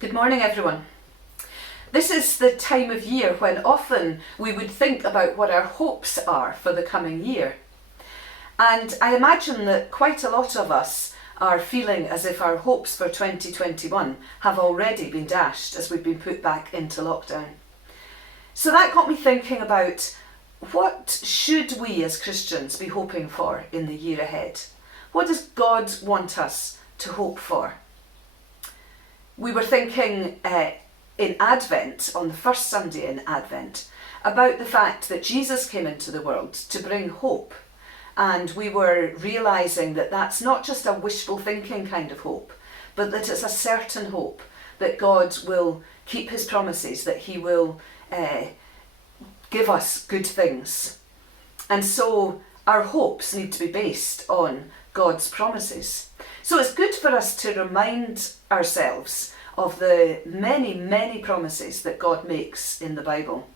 Good morning, everyone. This is the time of year when often we would think about what our hopes are for the coming year. And I imagine that quite a lot of us are feeling as if our hopes for 2021 have already been dashed as we've been put back into lockdown. So that got me thinking about what should we as Christians be hoping for in the year ahead? What does God want us to hope for? We were thinking in Advent, on the first Sunday in Advent, about the fact that Jesus came into the world to bring hope. And we were realising that that's not just a wishful thinking kind of hope, but that it's a certain hope that God will keep his promises, that he will give us good things. And so our hopes need to be based on God's promises. So it's good for us to remind ourselves of the many, many promises that God makes in the Bible.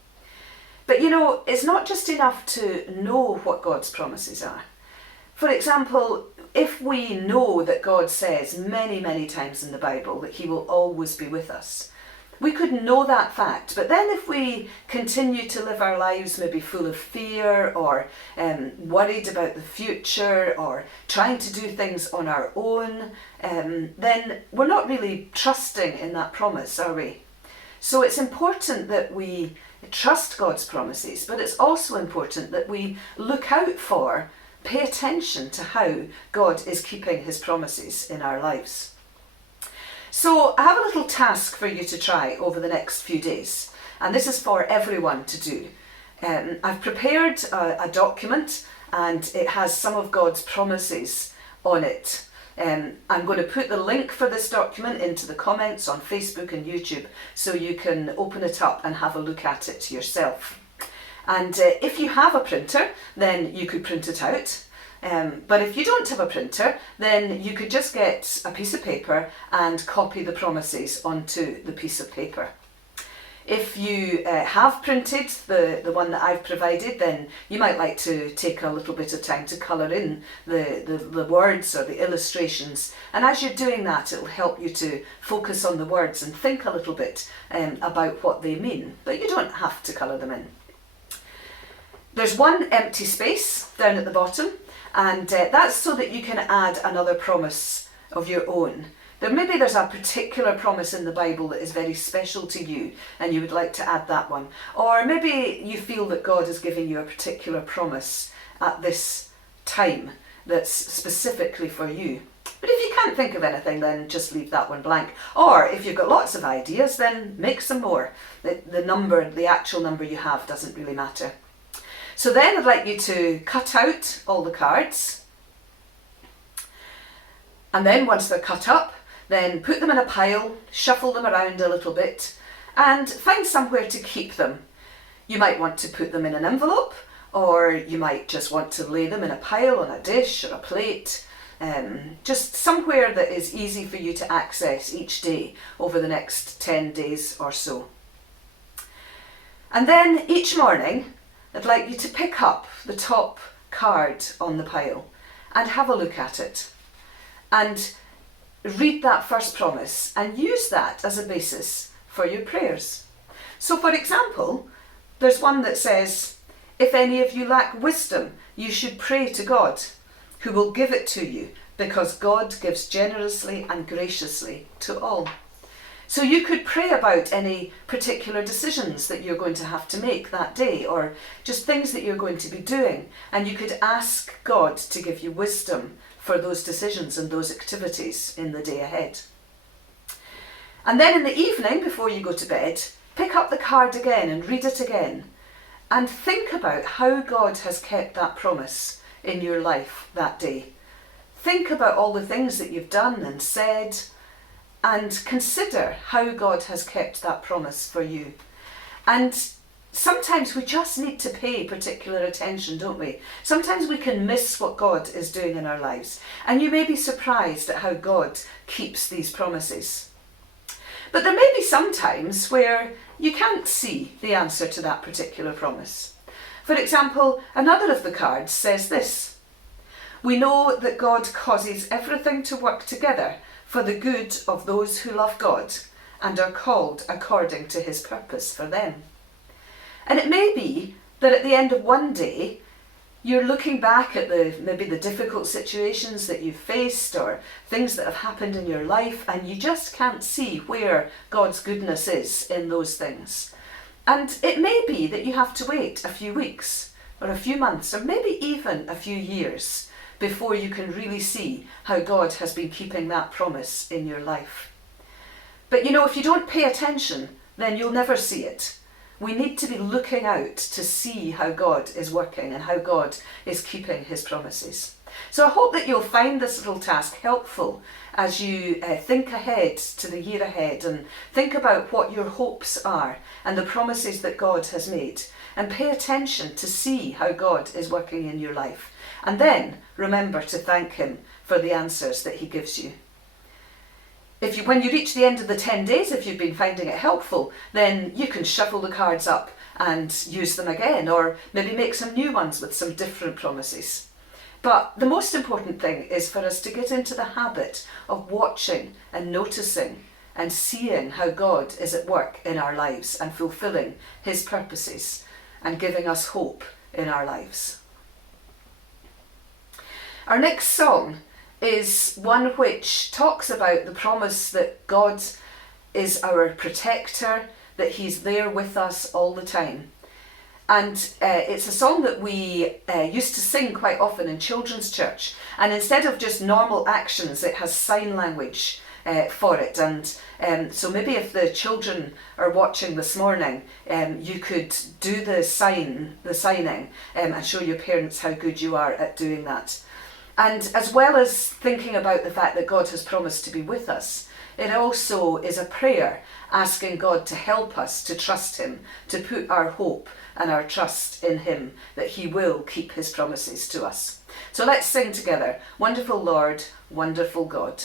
But you know, it's not just enough to know what God's promises are. For example, if we know that God says many, many times in the Bible that he will always be with us, we could know that fact, but then if we continue to live our lives maybe full of fear or worried about the future or trying to do things on our own, then we're not really trusting in that promise, are we? So it's important that we trust God's promises, but it's also important that we look out for, pay attention to how God is keeping his promises in our lives. So I have a little task for you to try over the next few days, and this is for everyone to do. I've prepared a document and it has some of God's promises on it. I'm going to put the link for this document into the comments on Facebook and YouTube so you can open it up and have a look at it yourself. And if you have a printer, then you could print it out. But if you don't have a printer, then you could just get a piece of paper and copy the promises onto the piece of paper. If you have printed the one that I've provided, then you might like to take a little bit of time to colour in the words or the illustrations. And as you're doing that, it'll help you to focus on the words and think a little bit about what they mean. But you don't have to colour them in. There's one empty space down at the bottom, and that's so that you can add another promise of your own. Maybe there's a particular promise in the Bible that is very special to you and you would like to add that one. Or maybe you feel that God is giving you a particular promise at this time that's specifically for you. But if you can't think of anything, then just leave that one blank. Or if you've got lots of ideas, then make some more. The actual number you have doesn't really matter. So then I'd like you to cut out all the cards. And then once they're cut up, then put them in a pile, shuffle them around a little bit, and find somewhere to keep them. You might want to put them in an envelope, or you might just want to lay them in a pile on a dish or a plate, just somewhere that is easy for you to access each day over the next 10 days or so. And then each morning, I'd like you to pick up the top card on the pile and have a look at it and read that first promise and use that as a basis for your prayers. So for example, there's one that says, if any of you lack wisdom, you should pray to God, who will give it to you, because God gives generously and graciously to all. So you could pray about any particular decisions that you're going to have to make that day, or just things that you're going to be doing, and you could ask God to give you wisdom for those decisions and those activities in the day ahead. And then in the evening, before you go to bed, pick up the card again and read it again, and think about how God has kept that promise in your life that day. Think about all the things that you've done and said, and consider how God has kept that promise for you. And sometimes we just need to pay particular attention, don't we? Sometimes we can miss what God is doing in our lives. And you may be surprised at how God keeps these promises. But there may be some times where you can't see the answer to that particular promise. For example, another of the cards says this: we know that God causes everything to work together for the good of those who love God and are called according to his purpose for them. And it may be that at the end of one day, you're looking back at maybe the difficult situations that you've faced or things that have happened in your life, and you just can't see where God's goodness is in those things. And it may be that you have to wait a few weeks or a few months or maybe even a few years before you can really see how God has been keeping that promise in your life. But if you don't pay attention, then you'll never see it. We need to be looking out to see how God is working and how God is keeping his promises. So I hope that you'll find this little task helpful as you think ahead to the year ahead and think about what your hopes are and the promises that God has made, and pay attention to see how God is working in your life. And then remember to thank him for the answers that he gives you. When you reach the end of the 10 days, if you've been finding it helpful, then you can shuffle the cards up and use them again, or maybe make some new ones with some different promises. But the most important thing is for us to get into the habit of watching and noticing and seeing how God is at work in our lives and fulfilling his purposes and giving us hope in our lives. Our next song is one which talks about the promise that God is our protector, that he's there with us all the time. And it's a song that we used to sing quite often in children's church. And instead of just normal actions, it has sign language for it. And so maybe if the children are watching this morning, you could do the signing and show your parents how good you are at doing that. And as well as thinking about the fact that God has promised to be with us, it also is a prayer asking God to help us to trust him, to put our hope and our trust in him, that he will keep his promises to us. So let's sing together, Wonderful Lord, Wonderful God.